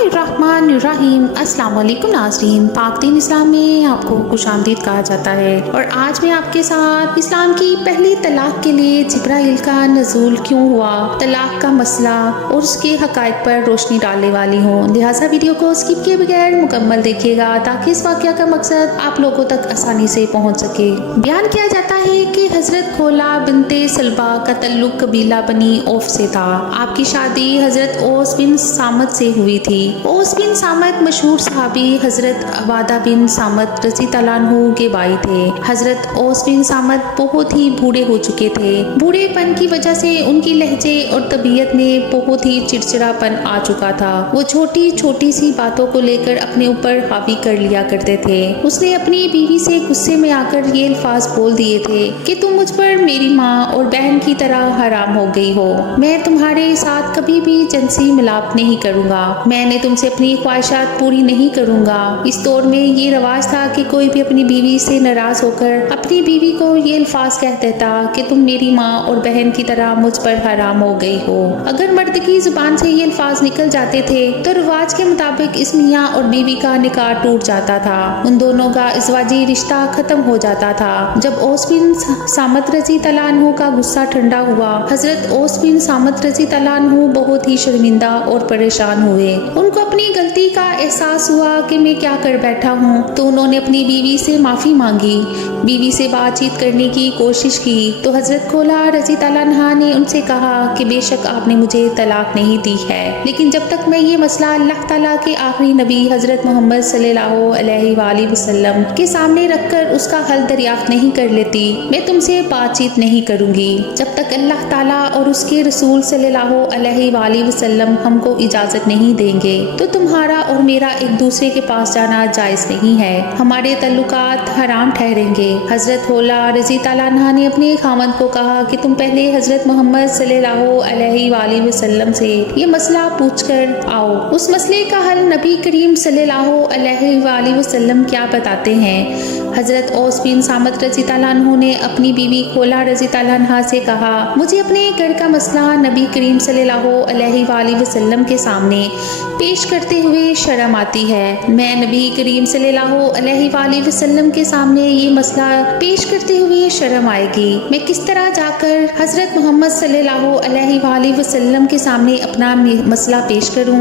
बिस्मिल्लाहिर्रहमानिर्रहीम। अस्सलाम वालेकुम नाज़रीन, पाक दीन इस्लाम में आपको खुशामदीद कहा जाता है और आज मैं आपके साथ इस्लाम की पहली तलाक के लिए जिब्राइल का नज़ूल क्यों हुआ, तलाक का मसला और उसके हक़ाइक़ पर रोशनी डालने वाली हूँ। लिहाजा वीडियो को स्किप किए बगैर मुकम्मल देखिएगा ताकि इस वाक़या का मकसद आप लोगों तक आसानी से पहुँच सके। बयान किया जाता है कि हज़रत खोला बिनते सलबा का तल्लुक कबीला बनी औफ से था। आपकी शादी हज़रत ओस बिन सामत से हुई थी। ओस बिन सामत मशहूर सहाबी हज़रत अबादा बिन सामत रज़ी अल्लाह अन्हु के भाई थे। हज़रत ओस बिन सामत बहुत ही बूढ़े हो चुके थे। बूढ़ेपन की वजह से उनकी लहजे और तबीयत में बहुत ही चिड़चिड़ापन आ चुका था। वो छोटी छोटी सी बातों को लेकर अपने ऊपर हावी कर लिया करते थे। उसने अपनी बीवी से गुस्से में आकर ये अल्फाज बोल दिए थे कि तुम मुझ पर मेरी माँ और बहन की तरह हराम हो गई हो। मैं तुम्हारे साथ कभी भी जिनसी मिलाप नहीं करूँगा। मैंने तुमसे अपनी ख्वाहिशात पूरी नहीं करूँगा। इस दौर में ये रवाज था कि कोई भी अपनी बीवी से नाराज़ होकर अपनी बीवी को ये अल्फाज कह देता कि तुम मेरी माँ और बहन की तरह मुझ पर हराम हो गई हो। अगर मर्द की जुबान से ये अल्फाज निकल जाते थे तो रिवाज के मुताबिक इस मियाँ और बीवी का निकाह टूट जाता था। उन दोनों का इज़वाजी रिश्ता खत्म हो जाता था। जब ओस बिन सामत रज़ी अल्लाह अन्हु का गुस्सा ठंडा हुआ, हज़रत ओस बिन सामत रज़ी अल्लाह अन्हु बहुत ही शर्मिंदा और परेशान हुए। उनको अपनी गलती का एहसास हुआ कि मैं क्या कर बैठा हूँ, तो उन्होंने अपनी बीवी से माफ़ी मांगी। बीवी से बातचीत करने की कोशिश की तो हज़रत खोला रज़ी अल्लाह अन्हा ने उनसे कहा कि बेशक आपने मुझे तलाक नहीं दी है, लेकिन जब तक मैं ये मसला अल्लाह ताला के आखिरी नबी हज़रत मोहम्मद सल्लल्लाहु अलैहि वसल्लम के सामने रखकर उसका हल दरियाफ्त नहीं कर लेती, मैं तुमसे बातचीत नहीं करूँगी। जब तक अल्लाह ताला और उसके रसूल सल्लल्लाहु अलैहि वसल्लम हमको इजाज़त नहीं देंगे तो तुम्हारा और मेरा एक दूसरे के पास जाना जायज़ नहीं है। हमारे तल्लुकात हराम ठहरेंगे। हज़रत खोला रज़ी अल्लाह अन्हा ने अपने खामद को कहा कि तुम पहले हज़रत मोहम्मद सल्लल्लाहु अलैहि वसल्लम से ये मसला पूछ कर आओ। उस मसले का हल नबी करीम सल्लल्लाहु अलैहि वसल्लम क्या बताते हैं। हज़रत ओस बिन सामत रज़ी अल्लाह अन्हु ने अपनी बीवी खोला रज़ी अल्लाह अन्हा से कहा, मुझे अपने घर का मसला नबी करीम सल्लल्लाहु अलैहि वसल्लम के सामने पेश करते हुए शर्म आती है। मैं नबी करीम सल्लल्लाहु अलैहि वसल्लम के सामने ये मसला पेश करते हुए शर्म आएगी। मैं किस तरह जाकर हज़रत मोहम्मद सल्लल्लाहु अलैहि वसल्लम के सामने अपना मसला पेश करूं।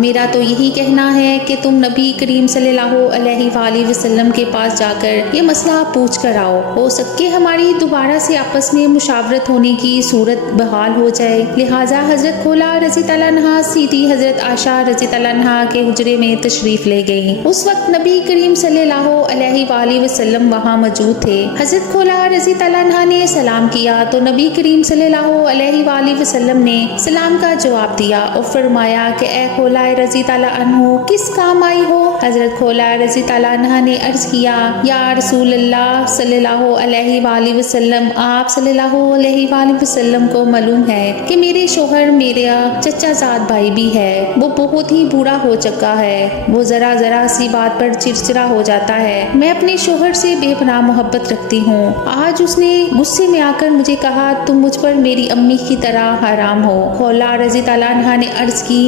मेरा तो यही कहना है कि तुम नबी करीम सल्लल्लाहु अलैहि वसल्लम के पास जाकर ये मसला पूछ कर आओ। हो सके हमारी दोबारा से आपस में मुशावरत होने की सूरत बहाल हो जाए। लिहाजा हज़रत खोला रज़ी अल्लाह अन्हा सीधी हज़रत आयशा रज़ी अल्लाह अन्हा के हुजरे में तशरीफ़ ले गई। उस वक्त नबी करीम सल्लल्लाहु अलैहि वसल्लम वहाँ मौजूद थे। हज़रत खोला रज़ी अल्लाह अन्हा ने सलाम किया तो नबी करीम सल्लल्लाहु अलैहि वसल्लम ने सलाम का जवाब दिया और फरमाया कि ए खोला रज़ी अल्लाह अन्हु किस काम आई हो। हज़रत खोला रज़ी अल्लाह अन्हा ने अर्ज़ किया, या रसूल अल्लाह सल्लल्लाहु अलैहि वसल्लम, आप सल्लल्लाहु अलैहि वसल्लम को मालूम है कि मेरे शोहर मेरा चचाजाद भाई भी है। वो बहुत ही बूढ़ा हो चुका है। वो ज़रा ज़रा सी बात पर चिड़चिड़ा हो जाता है। मैं अपने शोहर से बेपनाह मोहब्बत रखती हूँ। आज उसने गुस्से में आकर मुझे कहा तुम मुझ पर मेरी अम्मी की तरह हराम हो। खोला रज़ी अल्लाह अन्हा ने अर्ज़ की,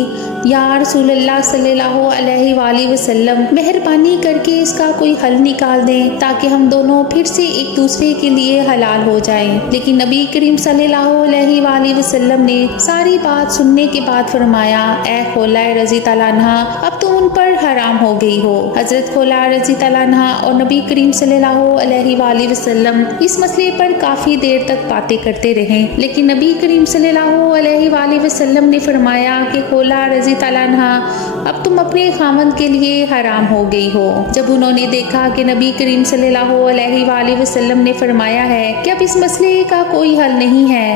या रसूल अल्लाह सल्लल्लाहु अलैहि वसल्लम, मेहरबानी करके इसका कोई हल निकाल दें ताकि हम दोनों फिर से एक दूसरे के लिए हलाल हो जाएं। लेकिन नबी करीम सल्लल्लाहु अलैहि वसल्लम ने सारी बात सुनने के बाद फरमाया, ए खोला रज़ी अल्लाह अन्हा, अब तुम उन पर हराम हो गई हो। हज़रत खोला रज़ी अल्लाह अन्हा और नबी करीम सल्लल्लाहु अलैहि वसल्लम इस मसले पर काफ़ी देर तक बातें करते रहे, लेकिन नबी करीम सल्लल्लाहु अलैहि वसल्लम ने फरमाया कि खोला रज़ी अल्लाह अन्हा, अब तुम अपने खामद के लिए हराम हो गई हो। जब उन्होंने देखा कि नबी करीम सल्लल्लाहु अलैहि वसल्लम ने फरमाया है कि अब इस मसले का कोई हल नहीं है,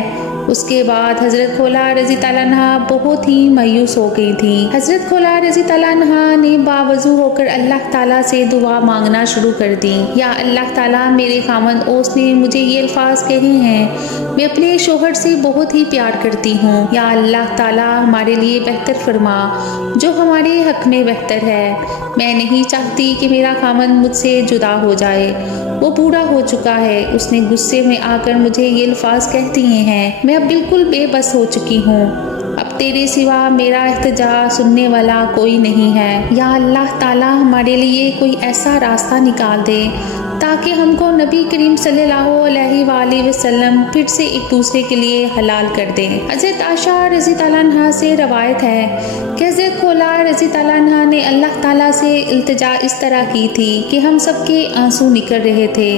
उसके बाद हज़रत खोला रज़ी अल्लाह अन्हा बहुत ही मायूस हो गई थी। हज़रत खोला रज़ी अल्लाह अन्हा ने बावजू होकर अल्लाह ताला से दुआ मांगना शुरू कर दी, या अल्लाह ताला, मेरे खामद ओस ने मुझे ये अल्फाज कहे हैं, मैं अपने शोहर से बहुत ही प्यार करती हूँ। या अल्लाह ताला, हमारे लिए बेहतर फरमा जो हमारे हक में बेहतर है। मैं नहीं चाहती कि मेरा खामद मुझसे जुदा हो जाए। वो बूढ़ा हो चुका है। उसने गुस्से में आकर मुझे ये अल्फाज कह दिए हैं। मैं अब बिल्कुल बेबस हो चुकी हूँ। अब तेरे सिवा मेरा एहतजा सुनने वाला कोई नहीं है। या अल्लाह ताला हमारे लिए कोई ऐसा रास्ता निकाल दे ताकि हमको नबी करीम सल्लल्लाहु अलैहि वसल्लम फिर से एक दूसरे के लिए हलाल कर दे। हज़रत आयशा रज़ी ताला अन्हा से रवायत है कि हज़रत खौला रज़ी ताला अन्हा ने अल्लाह ताला से इल्तिजा इस तरह की थी कि हम सब के आंसू निकल रहे थे।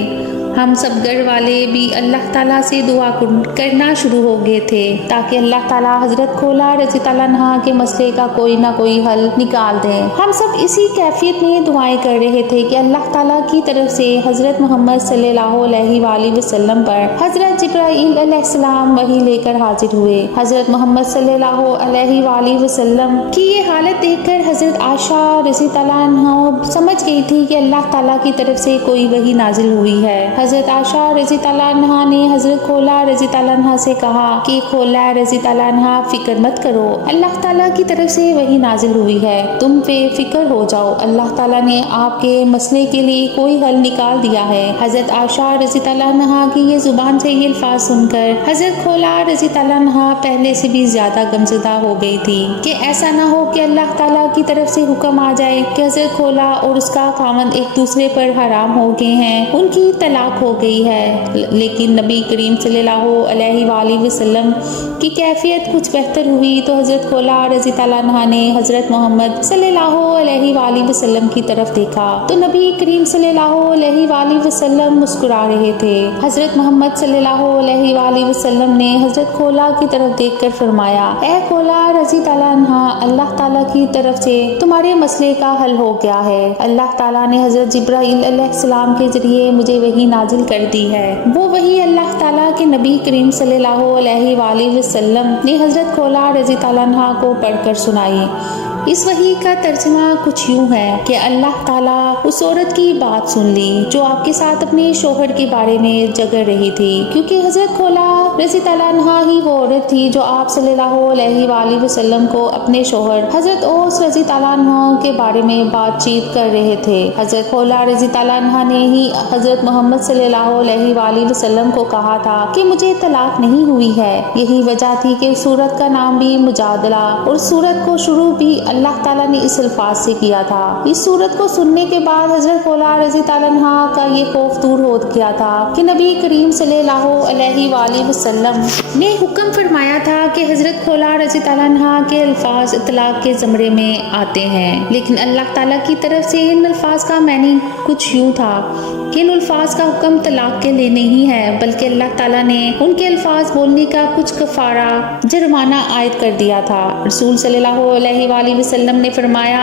हम सब घर वाले भी अल्लाह ताला से दुआ करना शुरू हो गए थे ताकि अल्लाह ताला हज़रत खौला रज़ी ताला अन्हा के मसले का कोई ना कोई हल निकाल दे। हम सब इसी कैफियत में दुआएं कर रहे थे कि अल्लाह ताला की तरफ से हज़रत मोहम्मद सल्लल्लाहु अलैहि वसल्लम पर हज़रत जिब्राईल अलैहिस्सलाम वही लेकर हाजिर हुए। हज़रत मोहम्मद सल्लल्लाहु अलैहि वसल्लम की ये हालत देखकर हज़रत आयशा रज़ी ताला अन्हा समझ गई थी कि अल्लाह ताला की तरफ से कोई वही नाजिल हुई है। हज़रत आयशा रज़ी ताला अन्हा ने हज़रत खौला रज़ी ताला अन्हा से कहा कि खौला रज़ी ताला अन्हा फिक्र मत करो, अल्लाह ताला की तरफ से वही नाजिल हुई है, तुम बेफिक्र हो जाओ, अल्लाह ताला ने आपके मसले के लिए कोई हल निकाल दिया है। हज़रत आयशा रज़ी ताला अन्हा की ये जुबान से ये अल्फाज सुनकर हज़रत खौला रज़ी ताला अन्हा पहले से भी ज्यादा गमज़दा हो गई थी कि ऐसा ना हो कि अल्लाह ताला की तरफ से हुक्म आ जाए कि हज़रत खौला और उसका खामद एक दूसरे पर हराम हो गए हैं, उनकी तलाक हो गई है। लेकिन नबी करीम सल्लल्लाहु अलैहि वसल्लम की कैफियत कुछ बेहतर हुई तो हज़रत खौला रज़ी ताला अन्हा ने हज़रत मोहम्मद सल्लल्लाहु अलैहि वसल्लम की तरफ देखा तो नबी करीम सल्लल्लाहु अलैहि वसल्लम मुस्कुरा रहे थे। हज़रत मोहम्मद सल्लल्लाहु अलैहि वसल्लम ने हज़रत खौला की तरफ देखकर फरमाया, ए खौला रज़ी ताला अन्हा, अल्लाह ताला की तरफ से तुम्हारे मसले का हल हो गया है। अल्लाह ताला ने हज़रत जिब्राईल अलैहिस्सलाम के जरिए मुझे वही नाजिल कर दी है। वो वही अल्लाह ताला के नबी करीम सल्लल्लाहु अलैहि वसल्लम ने हज़रत खौला रज़ी ताला अन्हा को पढ़कर सुनाई। इस वही का तर्जुमा कुछ यूँ है कि अल्लाह ताला उस औरत की बात सुन ली जो आपके साथ अपने शोहर के बारे में झगड़ रही थी, क्योंकि हज़रत खौला रज़ी ताला अन्हा ही वो औरत थी जो आप सल्लल्लाहु अलैहि वसल्लम को अपने शोहर हज़रत औस रज़ी ताला अन्हा के बारे में बातचीत कर रहे थे। हज़रत खौला रज़ी ताला अन्हा ने ही हज़रत मोहम्मद सल्लल्लाहु अलैहि वसल्लम को कहा था कि मुझे तलाक नहीं हुई है। यही वजह थी कि सूरत का नाम भी मुजादला और सूरत को शुरू भी अल्लाह ताला ने इस अल्फाज से किया था। इस सूरत को सुनने के बाद हज़रत खौला रज़ी ताला अन्हा का ये खौफ दूर हो गया था कि नबी करीम सल्लल्लाहु अलैहि वसल्लम ने हुक्म फरमाया था कि हज़रत खौला रज़ी ताला अन्हा के अल्फाज तलाक के ज़मरे में आते हैं, लेकिन अल्लाह ताला की तरफ से इन अल्फाज का मैनी कुछ यूँ था कि इन अल्फाज का हुक्म तलाक के लिए नहीं है, बल्कि अल्लाह ताला ने उनके अल्फाज बोलने का कुछ कफारा जुर्माना आयद कर दिया था। रसूल सल्लल्लाहु अलैहि वसल्लम ने फरमाया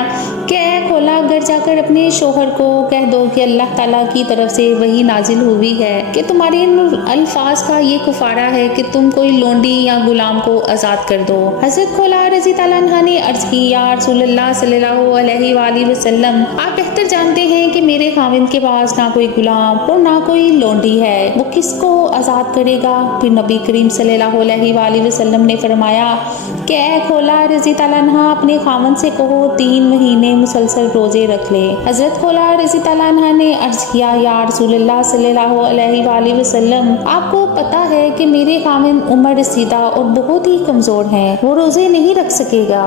कि ए खौला, घर जाकर अपने शोहर को कह दो कि अल्लाह ताला की तरफ से वही नाजिल हुई है कि तुम्हारे इन अल्फाज का ये कफारा है कि तुम कोई लोंडी या गुलाम को आज़ाद कर दो। हज़रत खौला रज़ी ताला अन्हा ने अर्ज की, या रसूलल्लाह सल्लल्लाहु अलैहि वसल्लम, आप बेहतर जानते हैं कि मेरे खाविंद के पास ना कोई गुलाम और ना कोई लोंडी है, वो किसको आज़ाद करेगा? फिर नबी करीम सल्लल्लाहु अलैहि वसल्लम ने फरमाया कि ए खौला रज़ी ताला अन्हा, अपने खाविंद से कहो 3 महीने मुसलसल रोजे रख ले। हज़रत खौला रज़ी ताला अन्हा ने अर्ज किया, या रसूलल्लाह सल्लल्लाहु अलैहि वसल्लम, आपको पता है कि मेरे खाविंद उम्र रसीदा और बहुत ही कमज़ोर हैं, वो रोजे नहीं रख सकेगा।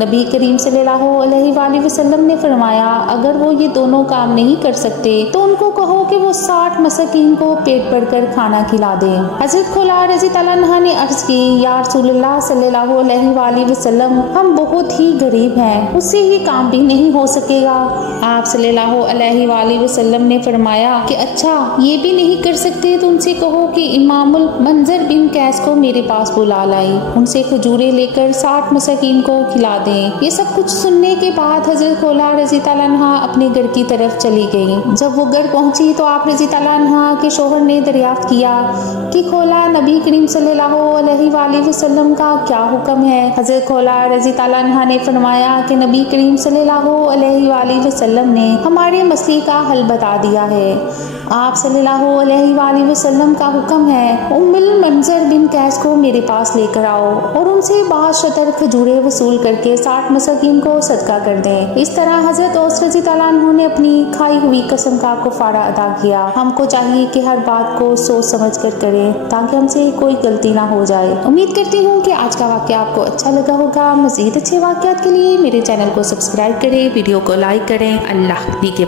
नबी करीम सल्लल्लाहु अलैहि वसल्लम ने फरमाया, अगर वो ये दोनों काम नहीं कर सकते तो उनको कहो कि वो 60 मसाकीन को पेट भरकर खाना खिला दे। हज़रत खौला रज़ी ताला अन्हा ने अर्ज की, या रसूलल्लाह सल्लल्लाहु अलैहि वसल्लम, हम बहुत ही गरीब हैं, उससे ये काम भी नहीं हो सकेगा। आप सल्लल्लाहु अलैहि वसल्लम ने फरमाया कि अच्छा ये भी नहीं कर सकते तो उनसे कहो कि इमामुल मंजर बिन कैस को मेरे पास बुला लाई, उनसे खजूरें लेकर 60 मसाकीन को खिला दें। ये सब कुछ सुनने के बाद हज़रत खौला रज़ी ताला अन्हा अपने घर की तरफ चली गई। जब वो घर पहुंची तो आप रज़ी ताला अन्हा के शोहर ने दरियाफ्त किया कि खौला, नबी करीम सल्लल्लाहु अलैहि वसल्लम का क्या हुक्म है? हज़रत खौला रज़ी ताला अन्हा ने फरमाया फरमाया कि नबी करीम सल्लल्लाहु अलैहि वाली वसल्लम ने हमारे मसले का हल बता दिया है। आप सल्लल्लाहु अलैहि वाली वसल्लम का हुक्म है, उम्मुल मंजर बिन कैस को मेरे पास लेकर आओ और उनसे 52 शतर खजूरें वसूल करके 60 मसाकीन को सदका कर दें। इस तरह हजरत औस रज़ी अल्लाह अन्हु ने अपनी खाई हुई कसम का कुफारा अदा किया। हमको चाहिए कि हर बात को सोच समझ कर करें ताकि हमसे कोई गलती ना हो जाए। उम्मीद करती हूँ कि आज का वाक़या आपको अच्छा लगा होगा। मज़ीद अच्छे वाक़यात के लिए मेरे चैनल को सब्सक्राइब करें, वीडियो को लाइक करें। अल्लाह के